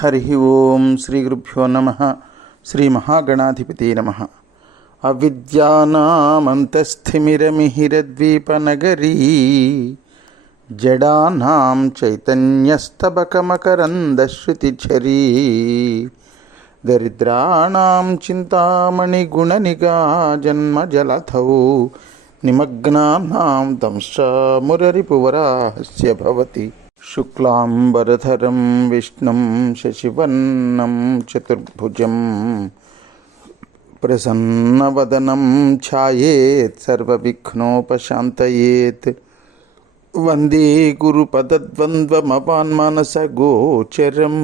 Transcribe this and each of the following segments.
హరి ఓం శ్రీ గురుభ్యో నమః. శ్రీ మహాగణాధిపతే నమః. అవిద్యానామంతస్థిమిరమిహిరద్వీపనగరీ జడానాం చైతన్యస్తబకమకరందశ్రుతిఝరీ దరిద్రాణాం చింతామణిగుణనిగా జన్మజలధౌ నిమగ్నానాం దంశ్చ మురరిపువరాహస్య భవతి. శుక్లాంబరధరం విష్ణుం శశివర్ణం చతుర్భుజం ప్రసన్నవదనం ఛాయేత్ సర్వవిఘ్నోపశాంతయేత్. వందే గురుపదద్వంద్వమవాన్మానసగోచరం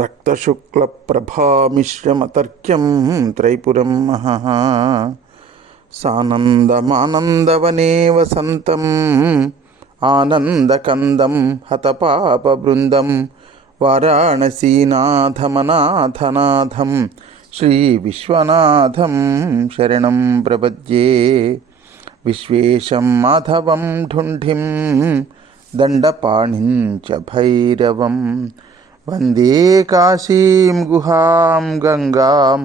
రక్తశుక్లప్రభామిశ్రమతర్క్యం త్రైపురం మహః. సానందమానందవనే వసంతం ఆనందకందం హతపాపబృందం వారాణసీనాథమనాథనాథం శ్రీ విశ్వనాథం శరణం ప్రపద్యే. విశ్వేశం మాధవం ఢుంఢిం దండపాణిం చ భైరవం వందే కాశీం గుహాం గంగాం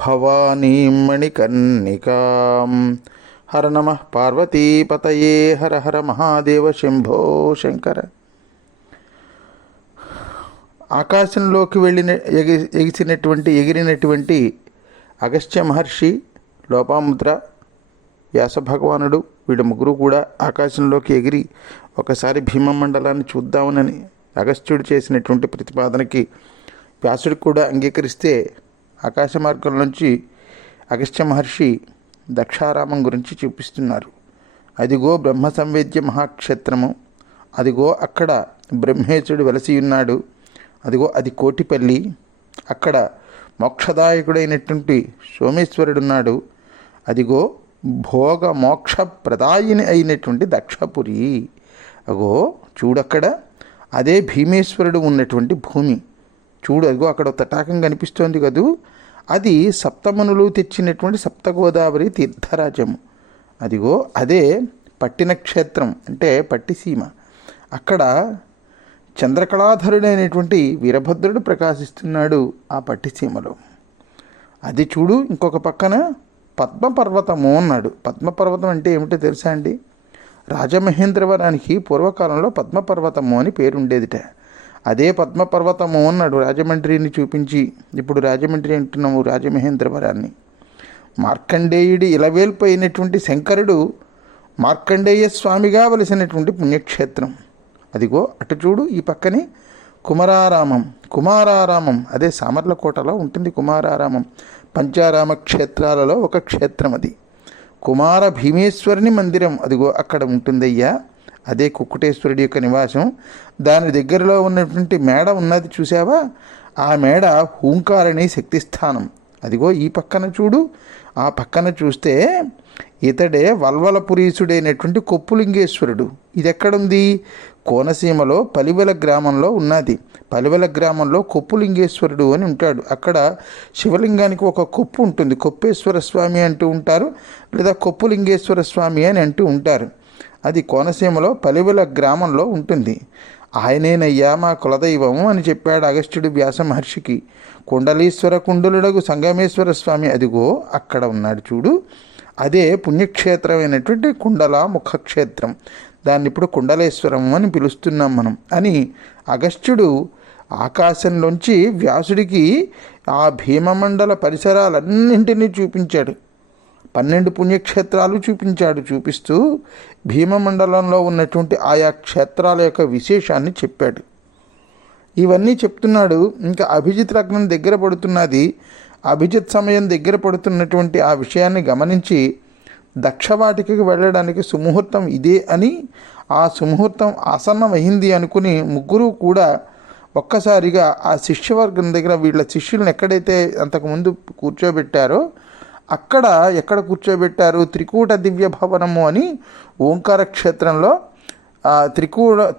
భవానీం మణికర్ణికాం. హర నమః పార్వతీపతయే. హర హర మహాదేవ శంభో శంకర. ఆకాశంలోకి ఎగిరినటువంటి అగస్త్య మహర్షి, లోపాముద్ర, వ్యాస భగవానుడు వీళ్ళ ముగ్గురు కూడా ఆకాశంలోకి ఎగిరి ఒకసారి భీమమండలాన్ని చూద్దామనని అగస్త్యుడు చేసినటువంటి ప్రతిపాదనకి వ్యాసుడికి కూడా అంగీకరిస్తే ఆకాశ మార్గం నుంచి అగస్త్య మహర్షి దక్షారామం గురించి చూపిస్తున్నారు. అదిగో బ్రహ్మ సంవేద్య మహాక్షేత్రము, అదిగో అక్కడ బ్రహ్మేశుడు వెలసి ఉన్నాడు, అదిగో అది కోటిపల్లి, అక్కడ మోక్షదాయకుడైనటువంటి సోమేశ్వరుడున్నాడు, అదిగో భోగ మోక్ష ప్రదాయిని అయినటువంటి దక్షపురి, అగో చూడక్కడ అదే భీమేశ్వరుడు ఉన్నటువంటి భూమి చూడు, అదిగో అక్కడ తటాకం కనిపిస్తోంది కదూ, అది సప్తమనులు తెచ్చినటువంటి సప్తగోదావరి తీర్థరాజము. అదిగో అదే పట్టిన క్షేత్రం అంటే పట్టిసీమ, అక్కడ చంద్రకళాధరుడైనటువంటి వీరభద్రుడు ప్రకాశిస్తున్నాడు ఆ పట్టిసీమలో. అది చూడు, ఇంకొక పక్కన పద్మపర్వతము అన్నాడు. పద్మపర్వతం అంటే ఏమిటో తెలుసా అండి? రాజమహేంద్రవరానికి పూర్వకాలంలో పద్మపర్వతము అని పేరుండేదిట. అదే పద్మపర్వతము అన్నాడు రాజమండ్రిని చూపించి. ఇప్పుడు రాజమండ్రి అంటున్నాము రాజమహేంద్రవరాన్ని. మార్కండేయుడి ఇలవేల్పు అయినటువంటి శంకరుడు మార్కండేయ స్వామిగా వలసినటువంటి పుణ్యక్షేత్రం. అదిగో అటు చూడు, ఈ పక్కనే కుమారారామం అదే సామర్లకోటలో ఉంటుంది కుమారారామం. పంచారామ క్షేత్రాలలో ఒక క్షేత్రం అది. కుమార భీమేశ్వరుని మందిరం అదిగో అక్కడ ఉంటుందయ్యా, అదే కుక్కుటేశ్వరుడి యొక్క నివాసం. దాని దగ్గరలో ఉన్నటువంటి మేడ ఉన్నది చూసావా, ఆ మేడ హూంకారణి శక్తిస్థానం. అదిగో ఈ పక్కన చూడు, ఆ పక్కన చూస్తే ఇతడే వల్వలపురీసుడైనటువంటి కొప్పులింగేశ్వరుడు. ఇది ఎక్కడుంది? కోనసీమలో పలివెల గ్రామంలో ఉన్నది. పలివెల గ్రామంలో కొప్పులింగేశ్వరుడు అని ఉంటాడు. అక్కడ శివలింగానికి ఒక కొప్పు ఉంటుంది, కొప్పేశ్వర స్వామి అంటూ ఉంటారు, లేదా కొప్పులింగేశ్వర స్వామి అని అంటూ ఉంటారు. అది కోనసీమలో పలివెల గ్రామంలో ఉంటుంది. ఆయనేనయ్యా మా కులదైవం అని చెప్పాడు అగస్త్యుడు వ్యాస మహర్షికి. కుండలీశ్వర కుండలుడగు సంగమేశ్వర స్వామి అదిగో అక్కడ ఉన్నాడు చూడు, అదే పుణ్యక్షేత్రమైనటువంటి కుండల ముఖక్షేత్రం. దాన్ని ఇప్పుడు కుండలేశ్వరం అని పిలుస్తున్నాం మనం అని అగస్త్యుడు ఆకాశంలోంచి వ్యాసుడికి ఆ భీమమండల పరిసరాలన్నింటినీ చూపించాడు. 12 పుణ్యక్షేత్రాలు చూపించాడు. చూపిస్తూ భీమమండలంలో ఉన్నటువంటి ఆయా క్షేత్రాల యొక్క విశేషాన్ని చెప్పాడు. ఇవన్నీ చెప్తున్నాడు. ఇంకా అభిజిత్ లగ్నం దగ్గర పడుతున్నది. అభిజిత్ సమయం దగ్గర పడుతున్నటువంటి ఆ విషయాన్ని గమనించి దక్షవాటికకి వెళ్ళడానికి సుముహూర్తం ఇదే అని, ఆ సుముహూర్తం ఆసన్నమైంది అనుకుని ముగ్గురు కూడా ఒక్కసారిగా ఆ శిష్యవర్గం దగ్గర వీళ్ళ శిష్యులను ఎక్కడైతే అంతకుముందు కూర్చోబెట్టారో ఎక్కడ కూర్చోబెట్టారు? త్రికూట దివ్య భవనము అని ఓంకార క్షేత్రంలో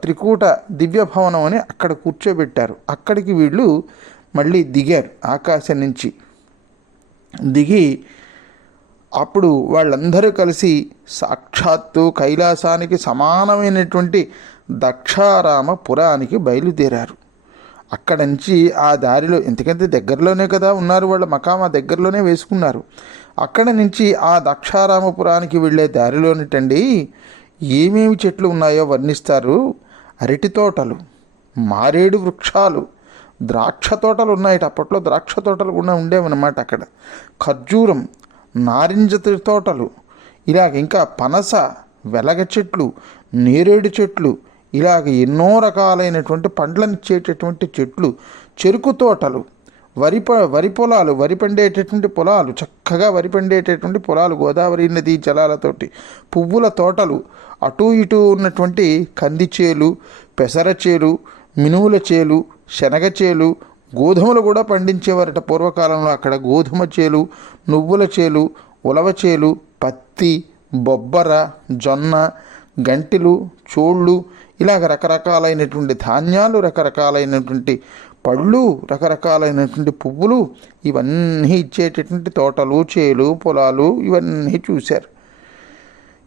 త్రికూట దివ్య భవనం అని అక్కడ కూర్చోబెట్టారు. అక్కడికి వీళ్ళు మళ్ళీ దిగారు. ఆకాశం నుంచి దిగి అప్పుడు వాళ్ళందరూ కలిసి సాక్షాత్తు కైలాసానికి సమానమైనటువంటి దక్షారామ పురానికి బయలుదేరారు. అక్కడ నుంచి ఆ దారిలో, ఎందుకంటే దగ్గరలోనే కదా ఉన్నారు, వాళ్ళ మకాం ఆ దగ్గరలోనే వేసుకున్నారు. అక్కడ నుంచి ఆ దక్షారామపురానికి వెళ్ళే దారిలోనిటండి ఏమేమి చెట్లు ఉన్నాయో వర్ణిస్తారు. అరటి తోటలు, మారేడు వృక్షాలు, ద్రాక్ష తోటలు ఉన్నాయి. అప్పట్లో ద్రాక్ష తోటలు కూడా ఉండేవన్నమాట అక్కడ. ఖర్జూరం, నారింజ తోటలు, ఇలాగ ఇంకా పనస, వెలగ చెట్లు, నేరేడు చెట్లు, ఇలాగ ఎన్నో రకాలైనటువంటి పండ్లనిచ్చేటటువంటి చెట్లు, చెరుకు తోటలు, వరి పొలాలు, వరి పండేటటువంటి పొలాలు, చక్కగా వరి పండేటటువంటి పొలాలు, గోదావరి నదీ జలాలతోటి, పువ్వుల తోటలు, అటు ఇటు ఉన్నటువంటి కంది చేలు, పెసర చేలు, మినువుల చేలు, శనగ చేలు, గోధుమలు కూడా పండించేవారట పూర్వకాలంలో అక్కడ. గోధుమ చేలు, నువ్వుల చేలు, ఉలవ చేలు, పత్తి, బొబ్బర, జొన్న, గంటెలు, చోళ్ళు, ఇలాగ రకరకాలైనటువంటి ధాన్యాలు, రకరకాలైనటువంటి పళ్ళు, రకరకాలైనటువంటి పువ్వులు, ఇవన్నీ ఇచ్చేటటువంటి తోటలు, చేలు, పొలాలు ఇవన్నీ చూశారు.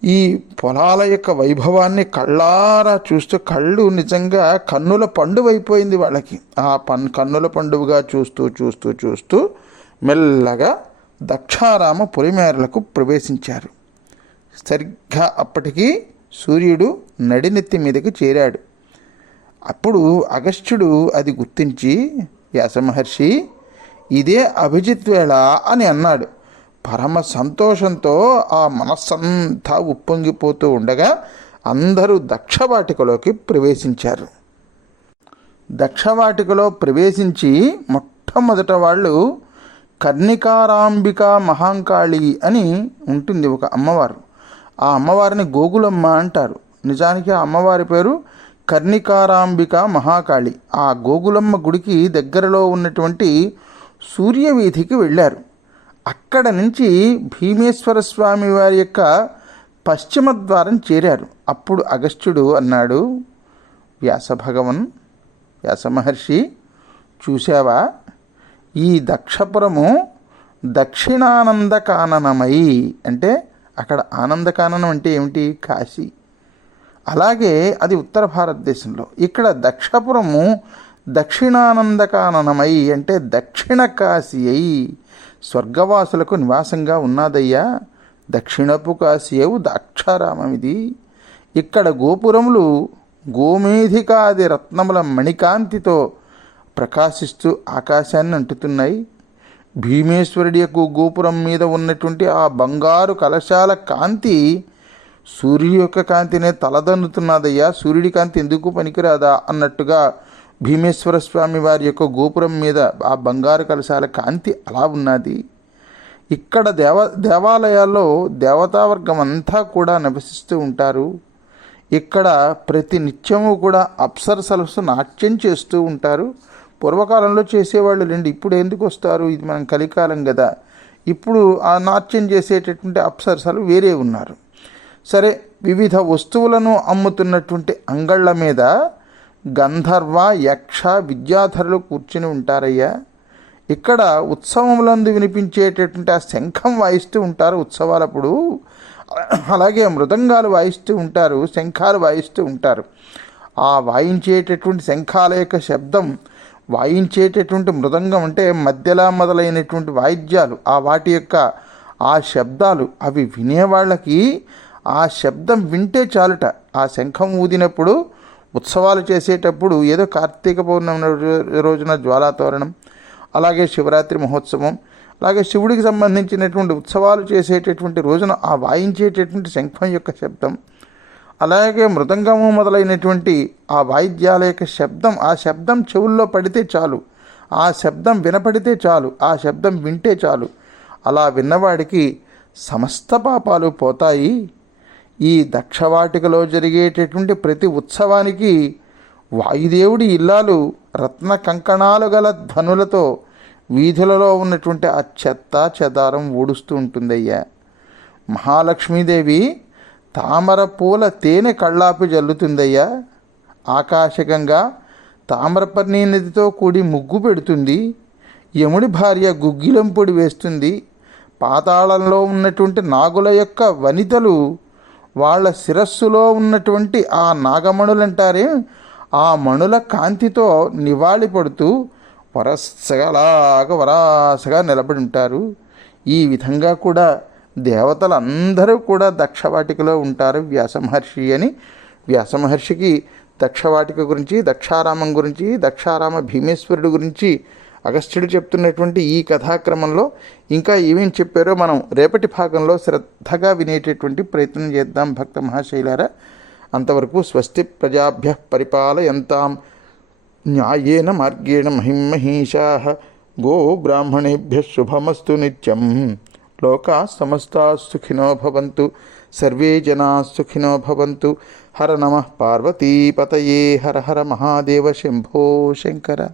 ఈ పొలాల యొక్క వైభవాన్ని కళ్ళారా చూస్తూ కళ్ళు నిజంగా కన్నుల పండుగ అయిపోయింది వాళ్ళకి. ఆ కన్నుల పండుగగా చూస్తూ చూస్తూ చూస్తూ మెల్లగా దక్షారామ పొలిమేరలకు ప్రవేశించారు. సరిగ్గా అప్పటికి సూర్యుడు నడినెత్తి మీదకి చేరాడు. అప్పుడు అగస్త్యుడు అది గుర్తించి, వ్యాసమహర్షి ఇదే అభిజిత్ వేళ అని అన్నాడు. పరమ సంతోషంతో ఆ మనస్సంతా ఉప్పొంగిపోతూ ఉండగా అందరూ దక్షవాటికలోకి ప్రవేశించారు. దక్షవాటికలో ప్రవేశించి మొట్టమొదట వాళ్ళు కర్ణికారాంబిక మహాంకాళి అని ఉంటుంది ఒక అమ్మవారు. ఆ అమ్మవారిని గోగులమ్మ అంటారు. నిజానికి ఆ అమ్మవారి పేరు కర్ణికారాంబిక మహాకాళి. ఆ గోగులమ్మ గుడికి దగ్గరలో ఉన్నటువంటి సూర్యవీధికి వెళ్ళారు. అక్కడ నుంచి భీమేశ్వర స్వామి వారి యొక్క పశ్చిమ ద్వారం చేరారు. అప్పుడు అగస్త్యుడు అన్నాడు, వ్యాసమహర్షి చూశావా, ఈ దక్షపురము దక్షిణానందకాననమై, అంటే అక్కడ ఆనందకాననం అంటే ఏమిటి? కాశీ. అలాగే అది ఉత్తర భారతదేశంలో. ఇక్కడ దక్షపురము దక్షిణానందకాననమై అంటే దక్షిణ కాశీ అయి స్వర్గవాసులకు నివాసంగా ఉన్నదయ్యా. దక్షిణపు కాశీ అవు దాక్షారామం ఇది. ఇక్కడ గోపురములు గోమేధికాది రత్నముల మణికాంతితో ప్రకాశిస్తూ ఆకాశాన్ని అంటుతున్నాయి. భీమేశ్వరుడి యొక్క గోపురం మీద ఉన్నటువంటి ఆ బంగారు కలశాల కాంతి సూర్యుడి యొక్క కాంతినే తలదన్నుతున్నదయ్యా. సూర్యుడి కాంతి ఎందుకు పనికిరాదా అన్నట్టుగా భీమేశ్వర స్వామి వారి యొక్క గోపురం మీద ఆ బంగారు కలశాల కాంతి అలా ఉన్నది. ఇక్కడ దేవాలయాల్లో దేవతావర్గం అంతా కూడా నివసిస్తూ ఉంటారు. ఇక్కడ ప్రతి నిత్యము కూడా అప్సరసలు నాట్యం చేస్తూ ఉంటారు. పూర్వకాలంలో చేసేవాళ్ళు లేండి, ఇప్పుడు ఎందుకు వస్తారు? ఇది మనం కలికాలం కదా. ఇప్పుడు ఆ నాట్యం చేసేటటువంటి అప్సరసలు వేరే ఉన్నారు. సరే, వివిధ వస్తువులను అమ్ముతున్నటువంటి అంగళ్ళ మీద గంధర్వ, యక్ష, విద్యాధరులు కూర్చుని ఉంటారయ్యా. ఇక్కడ ఉత్సవములందు వినిపించేటటువంటి ఆ శంఖం వాయిస్తూ ఉంటారు ఉత్సవాలప్పుడు. అలాగే మృదంగాలు వాయిస్తూ ఉంటారు, శంఖాలు వాయిస్తూ ఉంటారు. ఆ వాయించేటటువంటి శంఖాల యొక్క శబ్దం, వాయించేటటువంటి మృదంగం అంటే మధ్యలా మొదలైనటువంటి వాయిద్యాలు, ఆ వాటి యొక్క ఆ శబ్దాలు, అవి వినేవాళ్ళకి ఆ శబ్దం వింటే చాలుట. ఆ శంఖం ఊదినప్పుడు ఉత్సవాలు చేసేటప్పుడు, ఏదో కార్తీక పౌర్ణమి రోజున జ్వాలాతోరణం, అలాగే శివరాత్రి మహోత్సవం, అలాగే శివుడికి సంబంధించినటువంటి ఉత్సవాలు చేసేటటువంటి రోజున ఆ వాయించేటటువంటి శంఖం యొక్క శబ్దం, అలాగే మృదంగము మొదలైనటువంటి ఆ వాయిద్యాల యొక్క శబ్దం, ఆ శబ్దం చెవుల్లో పడితే చాలు, ఆ శబ్దం వినపడితే చాలు, ఆ శబ్దం వింటే చాలు. అలా విన్నవాడికి సమస్త పాపాలు పోతాయి. ఈ దక్షవాటికలో జరిగేటటువంటి ప్రతి ఉత్సవానికి వాయుదేవుడి ఇల్లాలు రత్న కంకణాలు గల ధ్వనులతో వీధులలో ఉన్నటువంటి ఆ చెత్త చెదారం ఊడుస్తూ ఉంటుందయ్యా. మహాలక్ష్మీదేవి తామర పూల తేనె కళ్ళాపి జల్లుతుందయ్యా. ఆకాశకంగా తామ్రపర్ణి నదితో కూడి ముగ్గు పెడుతుంది. యముడి భార్య గుగ్గిలం పొడి వేస్తుంది. పాతాళంలో ఉన్నటువంటి నాగుల యొక్క వనితలు వాళ్ళ శిరస్సులో ఉన్నటువంటి ఆ నాగమణులంటారే, ఆ మణుల కాంతితో నివాళి పడుతూ వరాసగా నిలబడి ఉంటారు. ఈ విధంగా కూడా దేవతలందరూ కూడా దక్షవాటికలో ఉంటారు వ్యాసమహర్షి అని. వ్యాసమహర్షికి దక్షవాటిక గురించి, దక్షారామం గురించి, దక్షారామ భీమేశ్వరుడు గురించి అగస్త్యుడు చెప్తున్నటువంటి ఈ కథాక్రమంలో ఇంకా ఏమేం చెప్పారో మనం రేపటి భాగంలో శ్రద్ధగా వినేటటువంటి ప్రయత్నం చేద్దాం భక్త మహాశైలారా. అంతవరకు స్వస్తి ప్రజాభ్య పరిపాలయంతాం న్యాయేన మార్గేణ మహిమహీషాః గో బ్రాహ్మణేభ్య శుభమస్తు నిత్యం. లోకా సమస్తా సుఖినో భవంతు, సర్వే జనా సుఖినో భవంతు. హర నమః పార్వతీపతయే. హర హర మహాదేవ శంభో శంకర.